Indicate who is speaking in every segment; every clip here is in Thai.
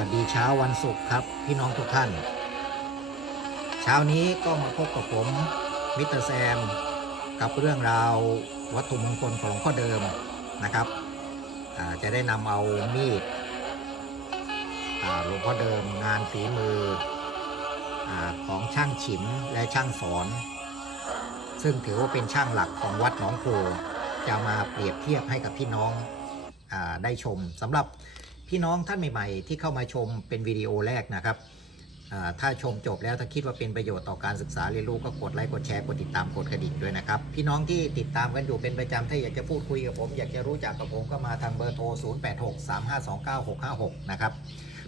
Speaker 1: สวัสดีเช้าวันศุกร์ครับ พี่น้องทุกท่าน เช้านี้ก็มาพบกับผมมิสเตอร์แซม กับเรื่องราววัตถุมงคลของหลวงพ่อเดิมนะครับจะได้นำเอามีดหลวงพ่อเดิมงานฝีมืออของช่างฉิมและช่างสอน ซึ่งถือว่าเป็นช่างหลักของวัดหนองโพจะมาเปรียบเทียบให้กับพี่น้องอได้ชมสำหรับ พี่น้องท่านใหม่ ๆ ที่เข้ามาชมเป็นวิดีโอแรกนะครับถ้าชมจบแล้วถ้าคิดว่าเป็นประโยชน์ต่อการศึกษาเรียนรู้ก็กดไลค์กดแชร์กดติดตามกดกระดิ่งด้วยนะครับ พี่น้องที่ติดตามกันอยู่เป็นประจำถ้าอยากจะพูดคุยกับผม อยากจะรู้จักกับผมก็มาทางเบอร์โทร 0863529656 นะครับ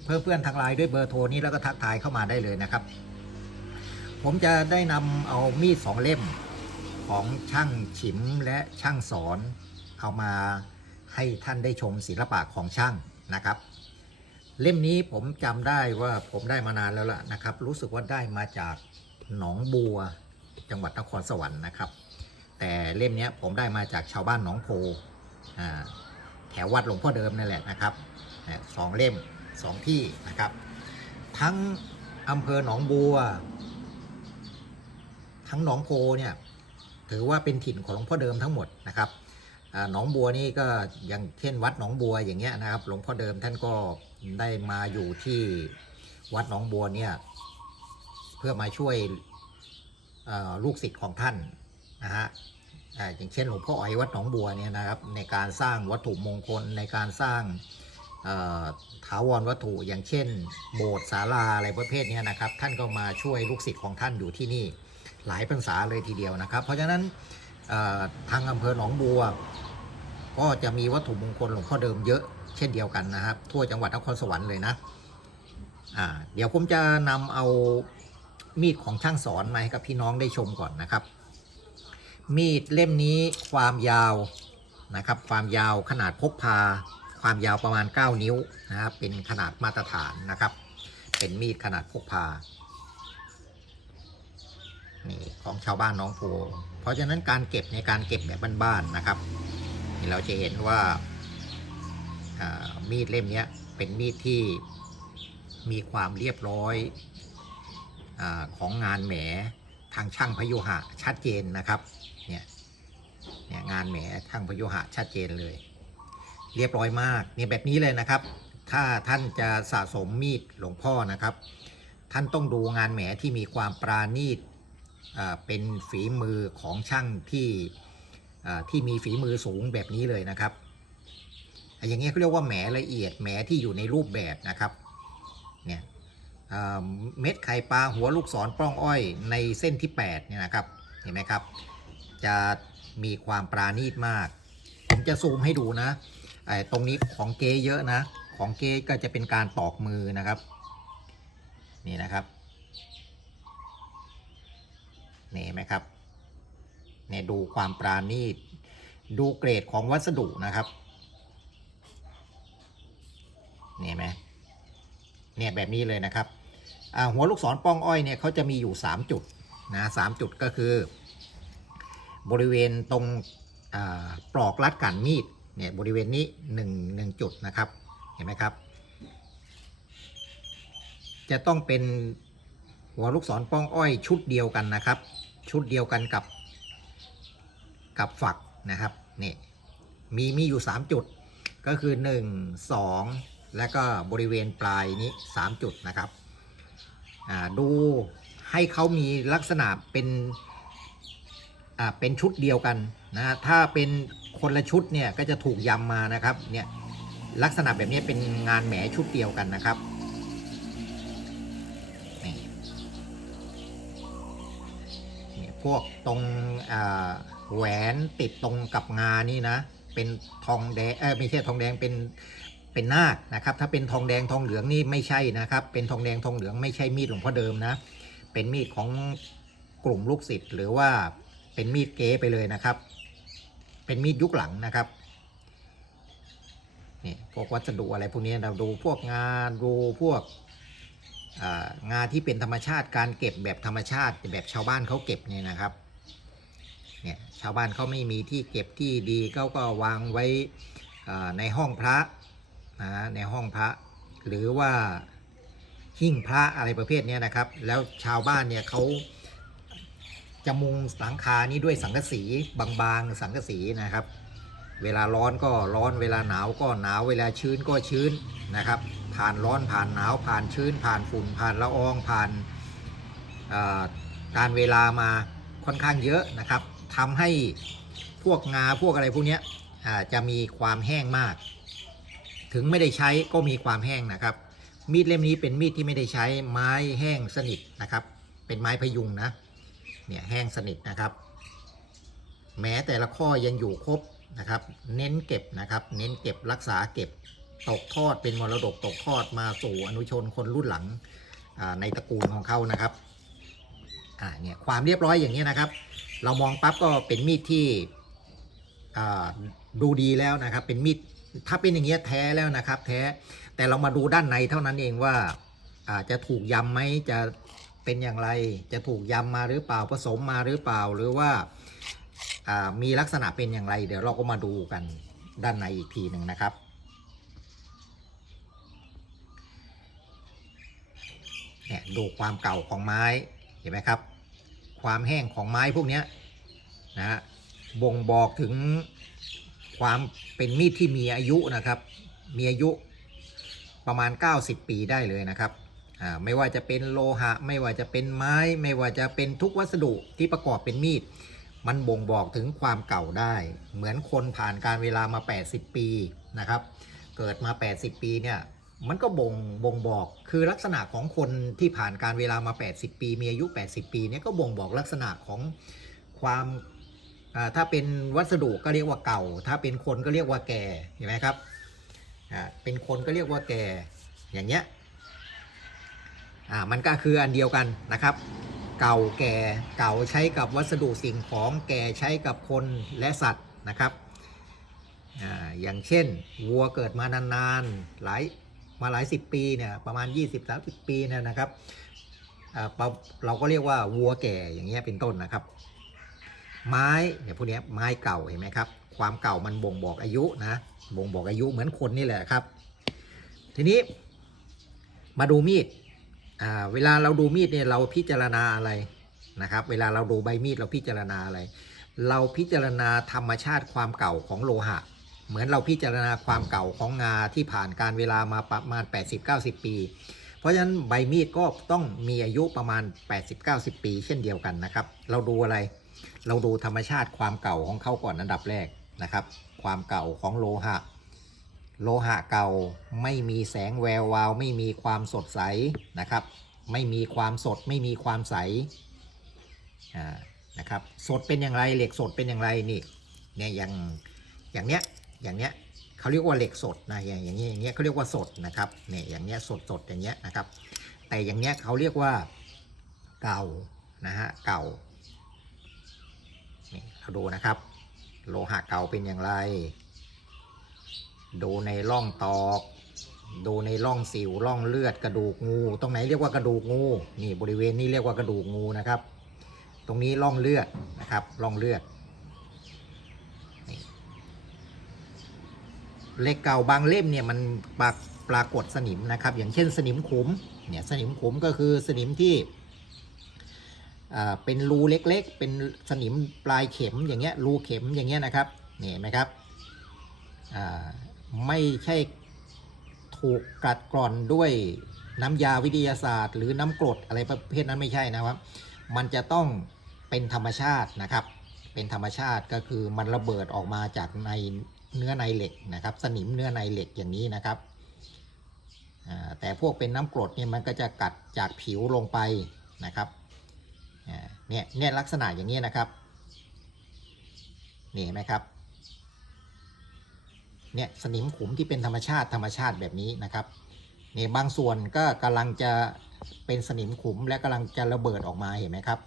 Speaker 1: เพื่อเพื่อนทางไลน์ด้วยเบอร์โทรนี้แล้วก็ทักทายเข้ามาได้เลยนะครับ ผมจะได้นำเอามีดสองเล่มของช่างฉิมและช่างสอน เอามาให้ท่านได้ชมศิลปะของช่าง นะครับ เล่มนี้ผมจำได้ว่าผมได้มานานแล้วล่ะนะครับ รู้สึกว่าได้มาจากหนองบัว จังหวัดนครสวรรค์นะครับ แต่เล่มนี้ผมได้มาจากชาวบ้านหนองโพแถววัดหลวงพ่อเดิมนั่นแหละนะครับสองเล่มสองที่นะครับ ทั้งอำเภอหนองบัว ทั้งหนองโพเนี่ยถือว่าเป็นถิ่นของหลวงพ่อเดิมทั้งหมดนะครับ หนองบัวนี่ก็อย่างเช่นวัดหนองบัวอย่างเงี้ยนะครับ หลวงพ่อเดิมท่านก็ได้มาอยู่ที่วัดหนองบัวเนี่ยเพื่อมาช่วยลูกศิษย์ของท่านนะฮะอย่างเช่นหลวงพ่ออ๋อยวัดหนองบัวเนี่ยนะครับในการสร้างวัตถุมงคลในการสร้างถาวรวัตถุอย่างเช่น โบสถ์ศาลาอะไรประเภทเนี้ยนะครับ ท่านก็มาช่วยลูกศิษย์ของท่านอยู่ที่นี่หลายพรรษาเลยทีเดียวนะครับ เพราะฉะนั้นทางอำเภอหนองบัว ก็จะมีวัตถุมงคลหลวงพ่อเดิมเยอะเช่นเดียวกันนะครับ ทั่วจังหวัดนครสวรรค์เลยนะอ่าเดี๋ยวผมจะนำเอามีดของช่างสอนมาให้กับพี่น้องได้ชมก่อนนะครับ มีดเล่มนี้ความยาวนะครับ ความยาวขนาดพกพา ความยาวประมาณ 9 นิ้วนะครับเป็นขนาดมาตรฐานนะครับ เป็นมีดขนาดพกพานี่ของชาวบ้านน้องโพเพราะฉะนั้นการเก็บในการเก็บแบบบ้านๆนะครับ เราจะเห็นว่ามีดเล่มนี้เป็นมีดที่มีความเรียบร้อยอของงานแหมทางช่างพยุหะชัดเจนนะครับเนี่ยเนี่ยงานแหมทางพยุหะชัดเจนเลย เรียบร้อยมากเนี่ยแบบนี้เลยนะครับ ถ้าท่านจะสะสมมีดหลวงพ่อนะครับ ท่านต้องดูงานแหมที่มีความปราณีตเป็นฝีมือของช่างที่ ที่มีฝีมือสูงแบบนี้เลยนะครับอย่างเงี้ยเขาเรียกว่าแหมละเอียดแหมที่อยู่ในรูปแบบนะครับเนี่ยเม็ดไข่ปลาหัวลูกศรปล้องอ้อยในเส้นที่8เนี่ยนะครับเห็นไหมครับ จะมีความปราณีตมาก ผมจะซูมให้ดูนะไอ้ตรงนี้ของเก๊เยอะนะ ของเก๊ก็จะเป็นการตอกมือนะครับ นี่นะครับนี่เห็นไหมครับ เนี่ยดูความปราณีต ดูเกรดของวัสดุนะครับเนี่เห็นไหมเนี่ยแบบนี้เลยนะครับหัวลูกศรป้องอ้อยเนี่ยเขาจะมีอยู่ 3 จุดนะสามจุดก็คือ บริเวณตรงปลอกลัดกันมีดเนี่ยบริเวณนี้1 1จุดนะครับเห็นไหมครับ จะต้องเป็นหัวลูกศรป้องอ้อยชุดเดียวกันนะครับ ชุดเดียวกันกับ กับฝักนะครับนี่มีมีอยู่ 3 จุดก็คือ 1 2 และก็บริเวณปลายนี้ 3 จุดนะครับอ่าดูให้เขามีลักษณะเป็นอ่าเป็นชุดเดียวกันนะถ้าเป็นคนละชุดเนี่ยก็จะถูกยำมานะครับเนี่ยลักษณะแบบนี้เป็นงานแหมชุดเดียวกันนะครับนี่เนี่ยพวกตรงอ่า แหวนติดตรงกับงานี่นะ เป็นทองแดงเออไม่ใช่ทองแดงเป็นเป็นนาคนะครับ ถ้าเป็นทองแดงทองเหลืองนี่ไม่ใช่นะครับ เป็นทองแดงทองเหลืองไม่ใช่มีดหลวงพ่อเดิมนะ เป็นมีดของกลุ่มลูกศิษย์หรือว่าเป็นมีดเก๋ไปเลยนะครับ เป็นมีดยุคหลังนะครับนี่พวกวัสดุอะไรพวกนี้เราดูพวกงานดูพวกอ่างาที่เป็นธรรมชาติการเก็บแบบธรรมชาติแบบชาวบ้านเขาเก็บเนี่ยนะครับ เนี่ยชาวบ้านเขาไม่มีที่เก็บที่ดีเขาก็วางไว้ในห้องพระนะในห้องพระ หรือว่าหิ้งพระอะไรประเภทนี้นะครับ แล้วชาวบ้านเนี่ยเขาจะมุงหลังคานี้ด้วยสังกะสีบางๆสังกะสีนะครับ เวลาร้อนก็ร้อนเวลาหนาวก็หนาวเวลาชื้นก็ชื้นนะครับ ผ่านร้อนผ่านหนาวผ่านชื้น ผ่านฝุ่น ผ่านละอองผ่านการเวลามาค่อนข้างเยอะนะครับ ทำให้พวกงาพวกอะไรพวกเนี้ยจะมีความแห้งมาก ถึงไม่ได้ใช้ก็มีความแห้งนะครับ มีดเล่มนี้เป็นมีดที่ไม่ได้ใช้ไม้แห้งสนิทนะครับ เป็นไม้พยุงนะเนี่ยแห้งสนิทนะครับแม้แต่ละข้อยังอยู่ครบนะครับ เน้นเก็บนะครับ เน้นเก็บรักษาเก็บตกทอดเป็นมรดกตกทอดมาสู่อนุชนคนรุ่นหลังในตระกูลของเขานะครับอ่าเนี่ยความเรียบร้อยอย่างนี้นะครับ เรามองปั๊บก็เป็นมีดที่ดูดีแล้วนะครับ เป็นมีดถ้าเป็นอย่างเงี้ยแท้แล้วนะครับ แท้แต่เรามาดูด้านในเท่านั้นเองว่าอาจะถูกยำไหมจะเป็นอย่างไร จะถูกยำมาหรือเปล่าผสมมาหรือเปล่าหรือว่ามีลักษณะเป็นอย่างไร เดี๋ยวเราก็มาดูกันด้านในอีกทีหนึ่งนะครับเนี่ยดูความเก่าของไม้เห็นไหมครับ ความแห้งของไม้พวกนี้นะฮะบ่งบอกถึงความเป็นมีดที่มีอายุนะครับ มีอายุประมาณ 90 ปีได้เลยนะครับอ่าไม่ว่าจะเป็นโลหะ ไม่ว่าจะเป็นไม้ ไม่ว่าจะเป็นทุกวัสดุที่ประกอบเป็นมีด มันบ่งบอกถึงความเก่าได้ เหมือนคนผ่านการเวลามา 80 ปีนะครับ เกิดมา 80 ปีเนี่ย มันก็บ่งบ่งบอกคือลักษณะของคนที่ผ่านการเวลามา 80 ปี มีอายุ 80 ปีเนี่ยก็บ่งบอกลักษณะของความถ้าเป็นวัสดุก็เรียกว่าเก่า ถ้าเป็นคนก็เรียกว่าแก่เห็นไหมครับอ่าเป็นคนก็เรียกว่าแก่อย่างเงี้ยอ่ามันก็คืออันเดียวกันนะครับ เก่าแก่เก่าใช้กับวัสดุสิ่งของแก่ใช้กับคนและสัตว์นะครับอ่าอย่างเช่น วัวเกิดมานานๆหลาย มาหลายสิบปีเนี่ยประมาณ 20-30 ปีเนี่ยนะครับอ่าเราเราก็เรียกว่าวัวแก่อย่างเงี้ยเป็นต้นนะครับ ไม้เนี่ยพวกนี้ไม้เก่าเห็นไหมครับ ความเก่ามันบ่งบอกอายุนะบ่งบอกอายุเหมือนคนนี่แหละครับ ทีนี้มาดูมีดอ่าเวลาเราดูมีดเนี่ยเราพิจารณาอะไรนะครับ เวลาเราดูใบมีดเราพิจารณาอะไร เราพิจารณาธรรมชาติความเก่าของโลหะ เหมือนเราพิจารณาความเก่าของงาที่ผ่านการเวลามาประมาณ 80-90 ปี เพราะฉะนั้นใบมีดก็ต้องมีอายุประมาณ 80-90 ปี เช่นเดียวกันนะครับ เราดูอะไร เราดูธรรมชาติความเก่าของเขาก่อนอันดับแรกนะครับ ความเก่าของโลหะ โลหะเก่าไม่มีแสงแวววาว ไม่มีความสดใสนะครับ ไม่มีความสดไม่มีความใสอ่านะครับ สดเป็นอย่างไรเหล็กสดเป็นอย่างไรนี่เนี่ยอย่างอย่างเนี้ย อย่างเนี้ยเขาเรียกว่าเหล็กสดนะอย่างอย่างเงี้ยอย่างเงี้ยเขาเรียกว่าสดนะครับเนี่ยอย่างเนี้ยสดสดอย่างเงี้ยนะครับ แต่อย่างเนี้ยเขาเรียกว่าเก่านะฮะเก่านี่เราดูนะครับ โลหะเก่าเป็นอย่างไร ดูในร่องตอกดูในร่องสิวร่องเลือดกระดูกงู ตรงไหนเรียกว่ากระดูกงูนี่บริเวณนี้เรียกว่ากระดูกงูนะครับ ตรงนี้ร่องเลือดนะครับร่องเลือด เหล็กเก่าบางเล่มเนี่ยมันปรากปรากฏสนิมนะครับ อย่างเช่นสนิมขุมเนี่ยสนิมขุมก็คือสนิมที่เป็นรูเล็กๆ เป็นสนิมปลายเข็มอย่างเงี้ยรูเข็มอย่างเงี้ยนะครับนี่เห็นไหมครับไม่ใช่ถูกกัดกร่อนด้วยน้ำยาวิทยาศาสตร์ หรือน้ำกรดอะไรประเภทนั้นไม่ใช่นะครับ มันจะต้องเป็นธรรมชาตินะครับ เป็นธรรมชาติก็คือมันระเบิดออกมาจากใน เนื้อในเหล็กนะครับ สนิมเนื้อในเหล็กอย่างนี้นะครับแต่พวกเป็นน้ำกรดเนี่ยมันก็จะกัดจากผิวลงไปนะครับเนี่ยเนี่ยลักษณะอย่างนี้นะครับนี่เห็นไหมครับเนี่ยสนิมขุมที่เป็นธรรมชาติธรรมชาติแบบนี้นะครับนี่บางส่วนก็กำลังจะเป็นสนิมขุมและกำลังจะระเบิดออกมาเห็นไหมครับ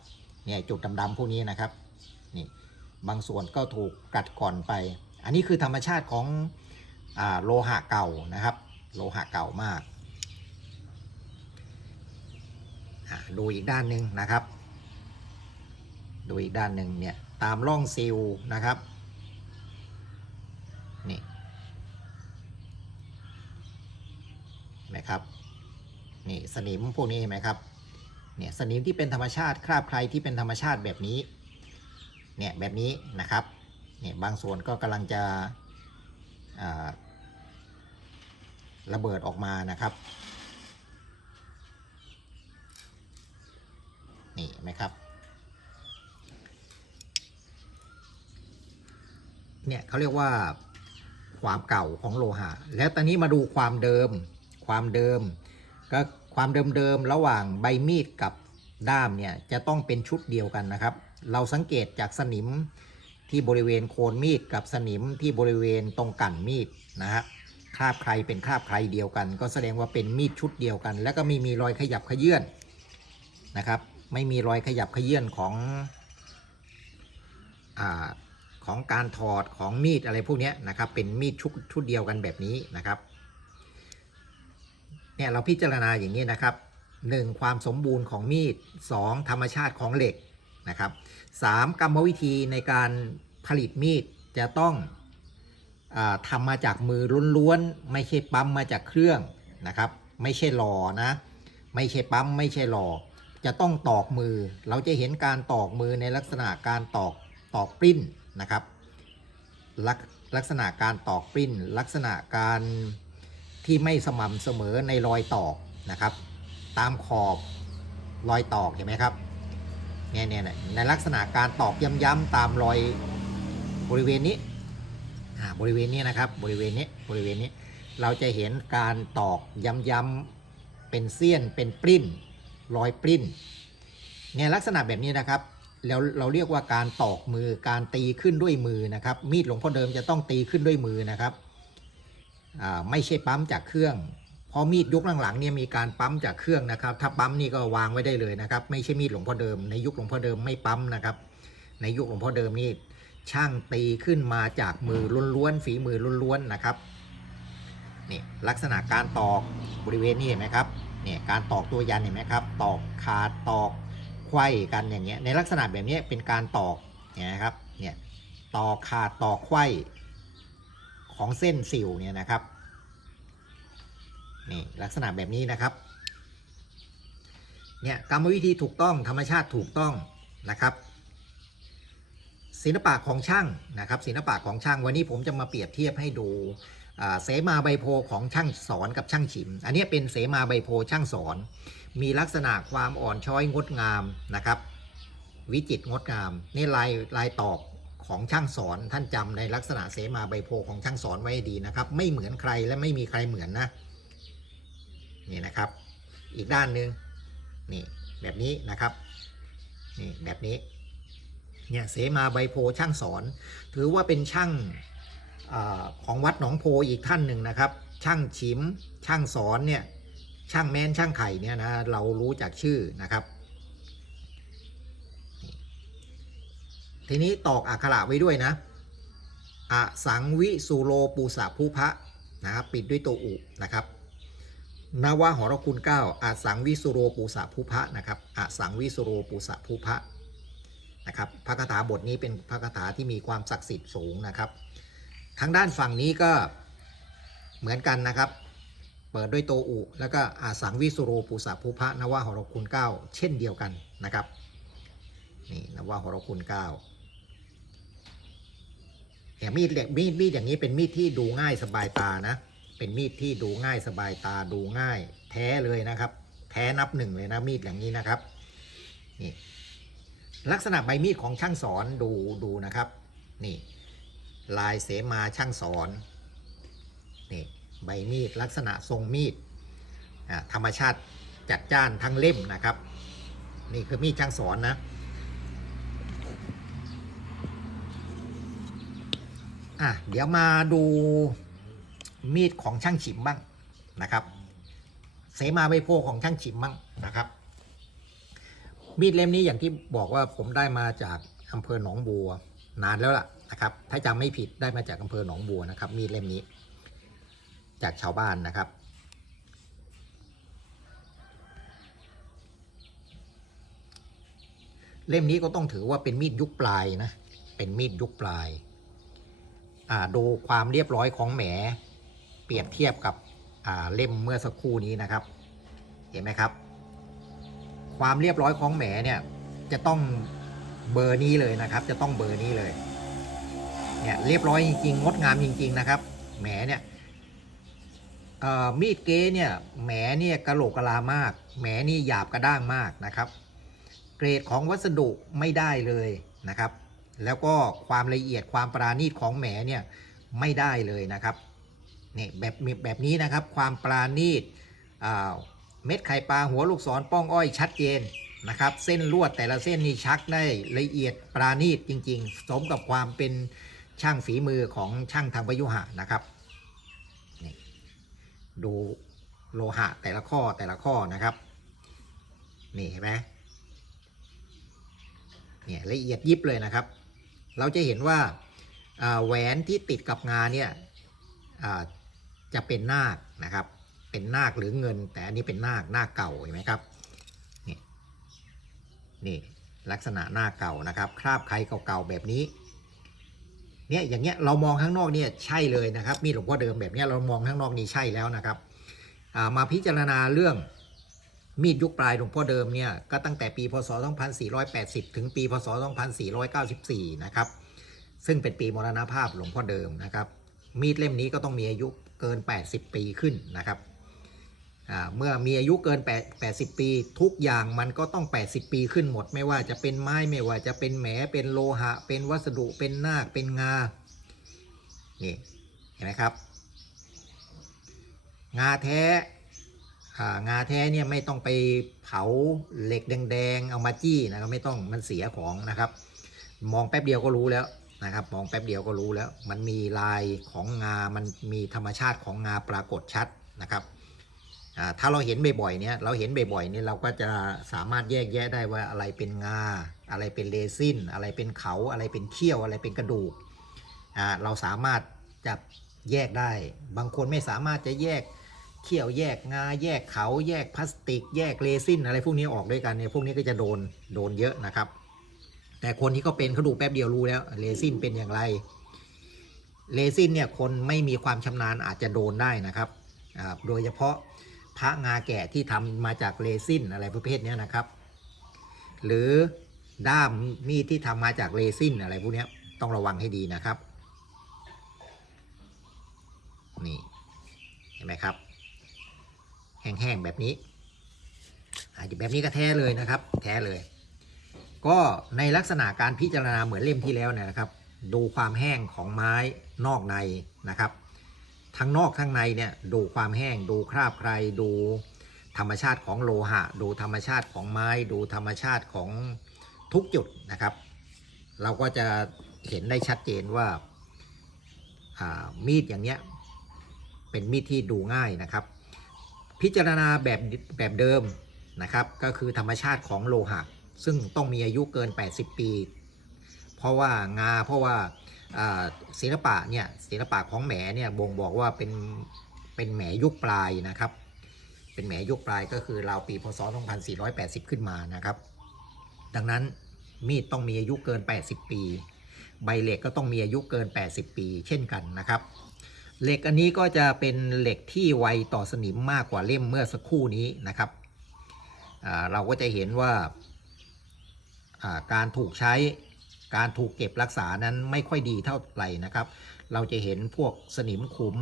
Speaker 1: เนี่ยจุดดำๆพวกนี้นะครับนี่บางส่วนก็ถูกกัดก่อนไป อันนี้คือธรรมชาติของอโลหะเก่านะครับ โลหะเก่ามาก ดูอีกด้านหนึ่งนะครับ ดูอีกด้านหนึ่งเนี่ยตามร่องซิลนะครับนี่นไหมครับนี่สนิมพวกนี้เห็นไหมครับเนี่ยสนิมที่เป็นธรรมชาติคราบใครที่เป็นธรรมชาติแบบนี้เนี่ยแบบนี้นะครับ นี่บางส่วนก็กำลังจะระเบิดออกมานะครับนี่ไหมครับเนี่ยเขาเรียกว่าความเก่าของโลหะ แล้วตอนนี้มาดูความเดิม ความเดิม ก็ความเดิมๆระหว่างใบมีดกับด้ามเนี่ยจะต้องเป็นชุดเดียวกันนะครับ เราสังเกตจากสนิม ที่บริเวณโคนมีดกับสนิมที่บริเวณตรงกั่นมีดนะฮะคราบใครเป็นคราบใครเดียวกัน ก็แสดงว่าเป็นมีดชุดเดียวกัน แล้วก็ไม่มีรอยขยับขยื่นนะครับ ไม่มีรอยขยับขยื่นของอาของการถอดของมีดอะไรพวกนี้นะครับ เป็นมีดชุดชุดเดียวกันแบบนี้นะครับเนี่ยเราพิจารณาอย่างนี้นะครับ 1. ความสมบูรณ์ของมีด 2. ธรรมชาติของเหล็กนะครับ 3. กรรมวิธีในการ ผลิตมีดจะต้องอทำมาจากมือล้วนๆไม่ใช่ปั๊มมาจากเครื่องนะครับ ไม่ใช่หล่อนะ ไม่ใช่ปั๊มไม่ใช่หล่อจะต้องตอกมือ เราจะเห็นการตอกมือในลักษณะการตอกตอกปริ้นนะครับลักลักษณะการตอกปริ้น ลักษณะการที่ไม่สม่ำเสมอในรอยตอกนะครับ ตามขอบรอยตอกเห็นไหมครับเนี่ยเนี่ยในลักษณะการตอกย้ำๆตามรอย บริเวณนี้บริเวณนี้นะครับบริเวณนี้บริเวณนี้เราจะเห็นการตอกย้ำๆเป็นเสี้ยนเป็นปริ้นรอยปริ้นเนี่ยลักษณะแบบนี้นะครับแล้วเราเรียกว่าการตอกมือการตีขึ้นด้วยมือนะครับ มีดหลวงพ่อเดิมจะต้องตีขึ้นด้วยมือนะครับไม่ใช่ปั๊มจากเครื่องพอมีดยุคหลังๆเนี่ยมีการปั๊มจากเครื่องนะครับ ถ้าปั๊มนี่ก็วางไว้ได้เลยนะครับ ไม่ใช่มีดหลวงพ่อเดิม ในยุคหลวงพ่อเดิมไม่ปั๊มนะครับ ในยุคหลวงพ่อเดิมนี่ ช่างตีขึ้นมาจากมือล้วนๆฝีมือล้วนๆนะครับนี่ลักษณะการตอกบริเวณนี้เห็นไหมครับเนี่ยการตอกตัวยันเห็นไหมครับตอกขาดตอกไขว้กันอย่างเงี้ยในลักษณะแบบนี้เป็นการตอกเนี่ยนะครับเนี่ยตอกขาดตอกไขว้ของเส้นสิวเนี่ยนะครับนี่ลักษณะแบบนี้นะครับเนี่ยกรรมวิธีถูกต้องธรรมชาติถูกต้องนะครับ ศิลปะของช่างนะครับศิลปะของช่างวันนี้ผมจะมาเปรียบเทียบให้ดูเสมาใบโพของช่างสอนกับช่างฉิม อันนี้เป็นเสมาใบโพช่างสอน มีลักษณะความอ่อนช้อยงดงามนะครับ วิจิตรงดงามนี่ลายลายตอกของช่างสอนท่านจำในลักษณะเสมาใบโพของช่างสอนไว้ดีนะครับ ไม่เหมือนใครและไม่มีใครเหมือนนะนี่นะครับ อีกด้านหนึ่งนี่แบบนี้นะครับนี่แบบนี้ เนี่ยเสมาใบโพช่างสอน ถือว่าเป็นช่างอของวัดหนองโพอีกท่านหนึ่งนะครับ ช่างฉิม ช่างสอนเนี่ยช่างแม้นช่างไข่เนี่ยนะเรารู้จักชื่อนะครับ ทีนี้ตอกอักขระไว้ด้วยนะอสังวิสุโรปูสะภูพะนะครับปิดด้วยตัวอุนะครับนวหรคุณเก้าอสังวิสุโรปูสะภูพะนะครับอสังวิสุโรปูสะภูพะ นะครับพระคาถาบทนี้เป็นพระคาถาที่มีความศักดิ์สิทธิ์สูงนะครับ ทางด้านฝั่งนี้ก็เหมือนกันนะครับ เปิดด้วยโตอุ แล้วก็อาสังวิสุโรปุสะภูพะนวะหรคุณเก้าเช่นเดียวกันนะครับนี่นวะหรคุณเก้าแหมมีดเหล็กมีดมีดอย่างนี้เป็นมีดที่ดูง่ายสบายตานะ เป็นมีดที่ดูง่ายสบายตาดูง่าย แท้เลยนะครับ แท้นับหนึ่งเลยนะมีดอย่างนี้นะครับนี่ ลักษณะใบมีดของช่างสอนดูดูนะครับ นี่ ลายเสมาช่างสอนนี่ใบมีดลักษณะทรงมีดธรรมชาติจัดจ้านทั้งเล่มนะครับ นี่คือมีดช่างสอนนะอะเดี๋ยวมาดูมีดของช่างฉิมบ้างนะครับ เสมาใบโพของช่างฉิมบ้างนะครับ มีดเล่มนี้อย่างที่บอกว่าผมได้มาจากอำเภอหนองบัวนานแล้วล่ะนะครับ ถ้าจำไม่ผิดได้มาจากอำเภอหนองบัวนะครับ มีดเล่มนี้ จากชาวบ้านนะครับ เล่มนี้ก็ต้องถือว่าเป็นมีดยุคปลายนะ เป็นมีดยุคปลาย อ่าดูความเรียบร้อยของแหม เปรียบเทียบกับอ่าเล่มเมื่อสักครู่นี้นะครับ เห็นไหมครับ ความเรียบร้อยของแหมเนี่ย จะต้องเบอร์นี้เลยนะครับ จะต้องเบอร์นี้เลย เนี่ยเรียบร้อยจริงๆงดงามจริง ๆ นะครับ แหมเนี่ยมีดเก้เนี่ยแหมเนี่ยกะโหลกกะลามาก แหมนี่หยาบกระด้างมากนะครับ เกรดของวัสดุไม่ได้เลยนะครับ แล้วก็ความละเอียดความปราณีตของแหมเนี่ยไม่ได้เลยนะครับเนี่ยแบบแบบนี้นะครับ ความปราณีตอ่า เม็ดไข่ปลาหัวลูกศรป้องอ้อยชัดเจนนะครับ เส้นลวดแต่ละเส้นนี่ชักได้ละเอียดปราณีตจริง ๆ สมกับความเป็นช่างฝีมือของช่างทำพยุหะนะครับนี่ดูโลหะแต่ละข้อแต่ละข้อนะครับนี่เห็นไหมเนี่ยละเอียดยิบเลยนะครับ เราจะเห็นว่าแหวนที่ติดกับงานเนี่ยจะเป็นนาคนะครับ เป็นนาคหรือเงิน แต่อันนี้เป็นนาคนาคเก่าเห็นไหมครับนี่นี่ลักษณะหน้าเก่านะครับ คราบใครเก่าๆแบบนี้เนี่ยอย่างเงี้ยเรามองข้างนอกเนี่ยใช่เลยนะครับ มีดหลวงพ่อเดิมแบบเนี้ยเรามองข้างนอกนี่ใช่แล้วนะครับมาพิจารณาเรื่องมีดยุคปลายหลวงพ่อเดิมเนี่ยก็ตั้งแต่ปีพศ 2480 ถึงปีพศ 2494 นะครับ ซึ่งเป็นปีมรณภาพหลวงพ่อเดิมนะครับ มีดเล่มนี้ก็ต้องมีอายุเกิน 80 ปีขึ้นนะครับ เมื่อมีอายุเกิน 8 80 ปี ทุกอย่างมันก็ต้อง 80 ปีขึ้นหมด ไม่ว่าจะเป็นไม้ไม่ว่าจะเป็นแหมเป็นโลหะ เป็นวัสดุเป็นนาคเป็นงา นี่เห็นไหมครับ งาแท้งาแท้เนี่ยไม่ต้องไปเผาเหล็กแดงๆ เอามาจี้นะครับไม่ต้องมันเสียของนะครับ มองแป๊บเดียวก็รู้แล้วนะครับมองแป๊บเดียวก็รู้แล้ว มันมีลายของงา มันมีธรรมชาติของงาปรากฏชัดนะครับ ถ้าเราเห็นบ่อยๆเนี่ยเราเห็นบ่อยๆเนี่ยเราก็จะสามารถแยกแยะได้ว่าอะไรเป็นงา อะไรเป็นเรซินอะไรเป็นเขาอะไรเป็นเขี้ยวอะไรเป็นกระดูกเราสามารถจะแยกได้ บางคนไม่สามารถจะแยกเขี่ยวแยกงาแยกเขาแยกพลาสติก แยกเรซินอะไรพวกนี้ออกด้วยกันเนี่ยพวกนี้ก็จะโดนโดนเยอะนะครับ แต่คนที่เขาเป็นเขาดูแป๊บเดียวรู้แล้วเรซินเป็นอย่างไรเรซินเนี่ยคนไม่มีความชำนาญอาจจะโดนได้นะครับโดยเฉพาะ พระงาแก่ที่ทำมาจากเรซินอะไรประเภทนี้นะครับ หรือด้ามมีดที่ทำมาจากเรซินอะไรพวกนี้ต้องระวังให้ดีนะครับ นี่เห็นไหมครับ แห้งๆแบบนี้ อาจจะแบบนี้ก็แท้เลยนะครับ แท้เลย ก็ในลักษณะการพิจารณาเหมือนเล่มที่แล้วเนี่ยนะครับ ดูความแห้งของไม้นอกในนะครับ ทั้งนอกทั้งในเนี่ยดูความแห้งดูคราบใครดูธรรมชาติของโลหะ ดูธรรมชาติของไม้ ดูธรรมชาติของทุกจุดนะครับ เราก็จะเห็นได้ชัดเจนว่าามีดอย่างเนี้ยเป็นมีดที่ดูง่ายนะครับ พิจารณาแบบแบบเดิมนะครับก็คือธรรมชาติของโลหะ ซึ่งต้องมีอายุเกิน 80 ปี เพราะว่างาเพราะว่า ศิลปะเนี่ยศิลปะของแหมเนี่ยบ่งบอกว่าเป็นเป็นแหมยุคปลายนะครับ เป็นแหมยุคปลายก็คือราวปีพศ 2480 ขึ้นมานะครับ ดังนั้นมีดต้องมีอายุเกิน 80 ปี ใบเหล็กก็ต้องมีอายุเกิน 80 ปี เช่นกันนะครับ เหล็กอันนี้ก็จะเป็นเหล็กที่ไวต่อสนิมมากกว่าเล่มเมื่อสักครู่นี้นะครับ เราก็จะเห็นว่าการถูกใช้ การถูกเก็บรักษานั้นไม่ค่อยดีเท่าไหร่นะครับ เราจะเห็นพวกสนิมขุม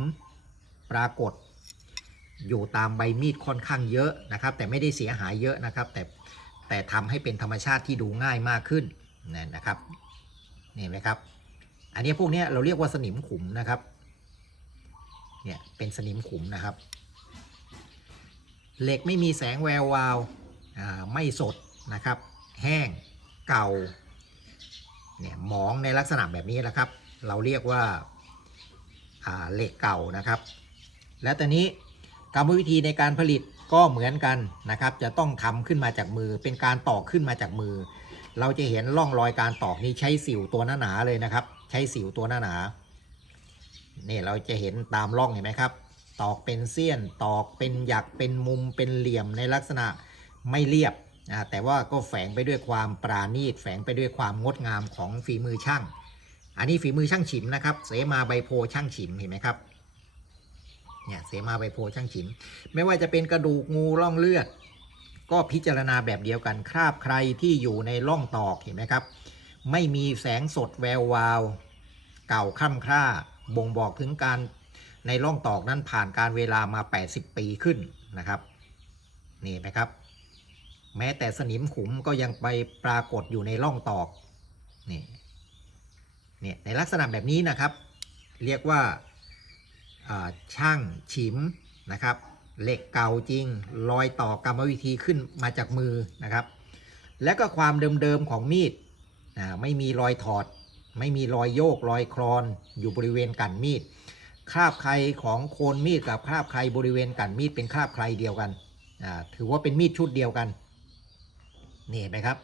Speaker 1: ปรากฏ อยู่ตามใบมีดค่อนข้างเยอะนะครับ แต่ไม่ได้เสียหายเยอะนะครับ แต่แต่ทำให้เป็นธรรมชาติที่ดูง่ายมากขึ้นนะนะครับนี่เห็นไหมครับ อันนี้พวกนี้เราเรียกว่าสนิมขุมนะครับเนี่ยเป็นสนิมขุมนะครับ เหล็กไม่มีแสงแวววาวไม่สดนะครับ แห้งเก่า เนี่ยหมองในลักษณะแบบนี้แหละครับ เราเรียกว่าาเหล็กเก่านะครับ และตอนนี้กรรมวิธีในการผลิตก็เหมือนกันนะครับ จะต้องทำขึ้นมาจากมือ เป็นการตอกขึ้นมาจากมือ เราจะเห็นร่องรอยการตอกนี้ใช้สิวตัวหนาๆเลยนะครับ ใช้สิวตัวหนาๆนี่เราจะเห็นตามร่องเห็นไหมครับ ตอกเป็นเสี้ยน ตอกเป็นหยักเป็นมุมเป็นเหลี่ยมในลักษณะไม่เรียบ แต่ว่าก็แฝงไปด้วยความปราณีต แฝงไปด้วยความงดงามของฝีมือช่าง อันนี้ฝีมือช่างฉิมนะครับ เสมาใบโพช่างฉิมเห็นไหมครับเนี่ยเสมาใบโพช่างฉิม ไม่ว่าจะเป็นกระดูกงูร่องเลือด ก็พิจารณาแบบเดียวกันคราบใครที่อยู่ในร่องตอกเห็นไหมครับ ไม่มีแสงสดแวววาว เก่าค่ำคร่าบ่งบอกถึงการในร่องตอกนั้นผ่านการเวลามา 80 ปีขึ้นนะครับ นี่นะครับ แม้แต่สนิมขุมก็ยังไปปรากฏอยู่ในร่องตอกนี่เนี่ยในลักษณะแบบนี้นะครับ เรียกว่าาช่างฉิมนะครับเหล็กเก่าจริงรอยต่อกรรมวิธีขึ้นมาจากมือนะครับ และก็ความเดิมๆของมีดไม่มีรอยถอด ไม่มีรอยโยกรอยคลอนอยู่บริเวณกันมีดคราบใครของโคนมีดกับคราบใครบริเวณกันมีดเป็นคราบใครเดียวกันถือว่าเป็นมีดชุดเดียวกัน นี่เห็นไหมครับ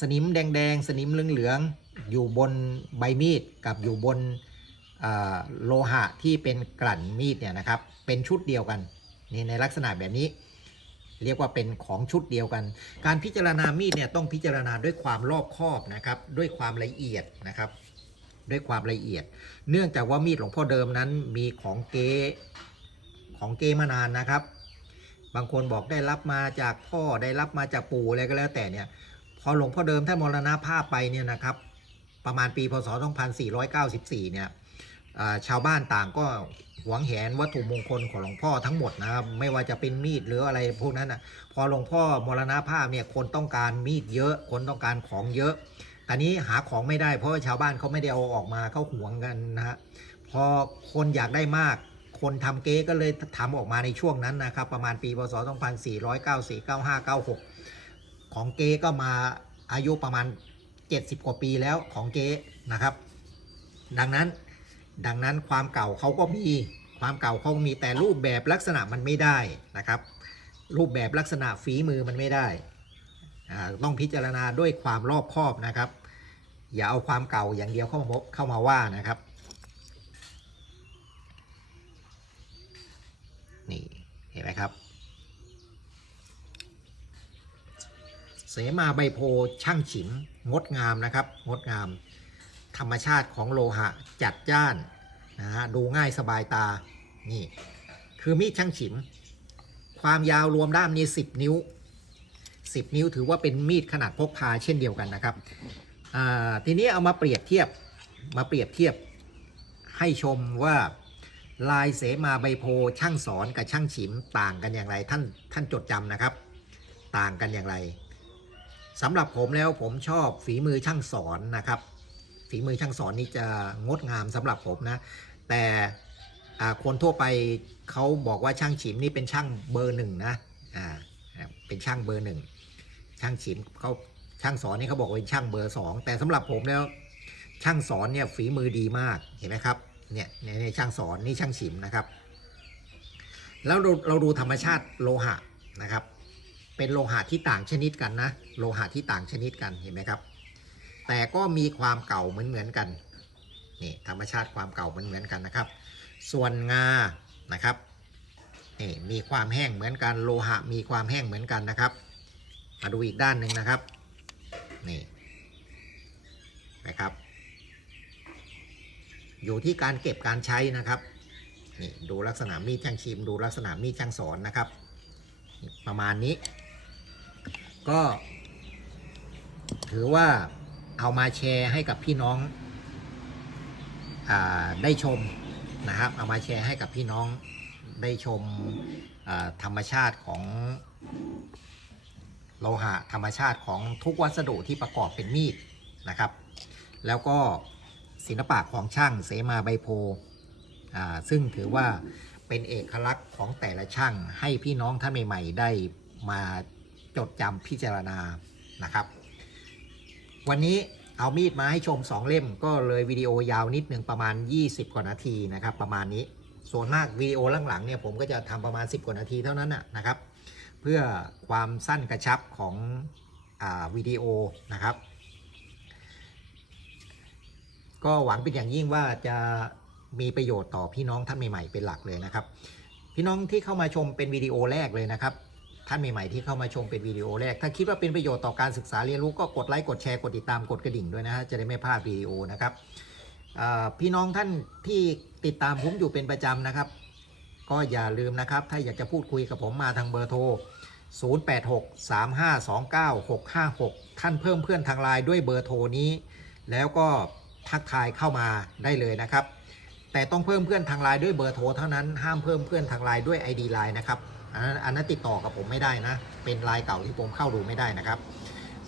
Speaker 1: สนิมแดงๆ สนิมเหลืองๆ อยู่บนใบมีดกับอยู่บนโลหะที่เป็นกลั่นมีดเนี่ยนะครับ เป็นชุดเดียวกันนี่ในลักษณะแบบนี้ เรียกว่าเป็นของชุดเดียวกัน การพิจารณามีดเนี่ยต้องพิจารณาด้วยความรอบคอบนะครับ ด้วยความละเอียดนะครับ ด้วยความละเอียด เนื่องจากว่ามีดหลวงพ่อเดิมนั้นมีของเก๊ของเก๊มานานนะครับ บางคนบอกได้รับมาจากพ่อได้รับมาจากปู่อะไรก็แล้วแต่เนี่ย พอหลวงพ่อเดิมท่านมรณภาพไปเนี่ยนะครับ ประมาณปีพศ 2494 เนี่ยอ่าชาวบ้านต่างก็หวงแหนวัตถุมงคลของหลวงพ่อทั้งหมดนะครับไม่ว่าจะเป็นมีดหรืออะไรพวกนั้นนะพอหลวงพ่อมรณภาพเนี่ยคนต้องการมีดเยอะ คนต้องการของเยอะแต่นี้หาของไม่ได้เพราะว่าชาวบ้านเขาไม่ได้เอาออกมาเขาหวงกันนะฮะพอคนอยากได้มาก คนทำเก๊ก็เลยทำออกมาในช่วงนั้นนะครับ ประมาณปีพศ 2494 95 96 ของเก๊ก็มาอายุประมาณ 70 กว่าปีแล้วของเก๊นะครับ ดังนั้นดังนั้นความเก่าเขาก็มีความเก่าเขาก็มีแต่รูปแบบลักษณะมันไม่ได้นะครับ รูปแบบลักษณะฝีมือมันไม่ได้อ่าต้องพิจารณาด้วยความรอบคอบนะครับ อย่าเอาความเก่าอย่างเดียวเข้ามาเข้ามาว่านะครับ นี่เห็ นไหมครับ เสมาใบโพช่างฉิมงดงามนะครับ งดงาม ธรรมชาติของโลหะจัดจ้านนะฮะดูง่ายสบายตา นี่ คือมีดช่างฉิม ความยาวรวมด้ามนี้ 10 นิ้ว 10 นิ้วถือว่าเป็นมีดขนาดพกพาเช่นเดียวกันนะครับทีนี้เอามาเปรียบเทียบมาเปรียบเทียบให้ชมว่า ลายเสมาใบโพช่างสอนกับช่างฉิมต่างกันอย่างไรท่านท่านจดจำนะครับ ต่างกันอย่างไรสำหรับผมแล้วผมชอบฝีมือช่างสอนนะครับ ฝีมือช่างสอนนี่จะงดงามสำหรับผมนะ แต่คนทั่วไปเขาบอกว่าช่างฉิมนี่เป็นช่างเบอร์หนึ่งนะอ่าเป็นช่างเบอร์หนึ่งช่างฉิมเขาช่างสอนนี่เขาบอกว่าเป็นช่างเบอร์สองแต่สำหรับผมแล้วช่างสอนเนี่ยฝีมือดีมากเห็นไหมครับ เนี่ยในช่างสอนนี่ช่างฉิมนะครับ แล้วเราเราดูธรรมชาติโลหะนะครับ เป็นโลหะที่ต่างชนิดกันนะ โลหะที่ต่างชนิดกันเห็นไหมครับ แต่ก็มีความเก่าเหมือนเหมือนกันนี่ธรรมชาติความเก่าเหมือนเหมือนกันนะครับ ส่วนงานะครับนี่มีความแห้งเหมือนกันโลหะมีความแห้งเหมือนกันนะครับ มาดูอีกด้านหนึ่งนะครับนี่นะครับ อยู่ที่การเก็บการใช้นะครับนี่ดูลักษณะมีดช่างชิม ดูลักษณะมีดช่างสอนนะครับ ประมาณนี้ ก็ ถือว่าเอามาแชร์ให้กับพี่น้องอได้ชมนะครับ เอามาแชร์ให้กับพี่น้องได้ชมธรรมชาติของโลหะธรรมชาติของทุกวัสดุที่ประกอบเป็นมีดนะครับ แล้วก็ ศิลปะของช่างเสมาใบโพอ่าซึ่งถือว่าเป็นเอกลักษณ์ของแต่ละช่างให้พี่น้องท่านใหม่ๆได้มาจดจำพิจารณานะครับ วันนี้เอามีดมาให้ชม 2 เล่มก็เลยวิดีโอยาวนิดหนึ่งประมาณ 20 กว่านาทีนะครับ ประมาณนี้ส่วนมากวิดีโอหลังๆเนี่ยผมก็จะทำประมาณ 10 กว่านาทีเท่านั้นนะครับ เพื่อความสั้นกระชับของอาวิดีโอนะครับ ก็หวังเป็นอย่างยิ่งว่าจะมีประโยชน์ต่อพี่น้องท่านใหม่ๆเป็นหลักเลยนะครับ พี่น้องที่เข้ามาชมเป็นวิดีโอแรกเลยนะครับ ท่านใหม่ๆที่เข้ามาชมเป็นวิดีโอแรก ถ้าคิดว่าเป็นประโยชน์ต่อการศึกษาเรียนรู้ก็กดไลค์กดแชร์กดติดตามกดกระดิ่งด้วยนะฮะจะได้ไม่พลาดวิดีโอนะครับพี่น้องท่านที่ติดตามผมอยู่เป็นประจำนะครับ ก็อย่าลืมนะครับ ถ้าอยากจะพูดคุยกับผมมาทางเบอร์โทร 0863529656 ท่านเพิ่มเพื่อนทางไลน์ด้วยเบอร์โทรนี้ แล้วก็ ทักทายเข้ามาได้เลยนะครับ แต่ต้องเพิ่มเพื่อนทางไลน์ด้วยเบอร์โทรเท่านั้นห้ามเพิ่มเพื่อนทางไลน์ด้วย ID ไลน์นะครับอันนั้นอันนั้นติดต่อกับผมไม่ได้นะ เป็นไลน์เก่าที่ผมเข้าดูไม่ได้นะครับ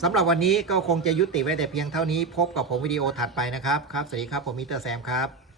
Speaker 1: สำหรับวันนี้ก็คงจะยุติไว้แต่เพียงเท่านี้ พบกับผมวิดีโอถัดไปนะครับครับสวัสดีครับผมมิเตอร์แซมครับ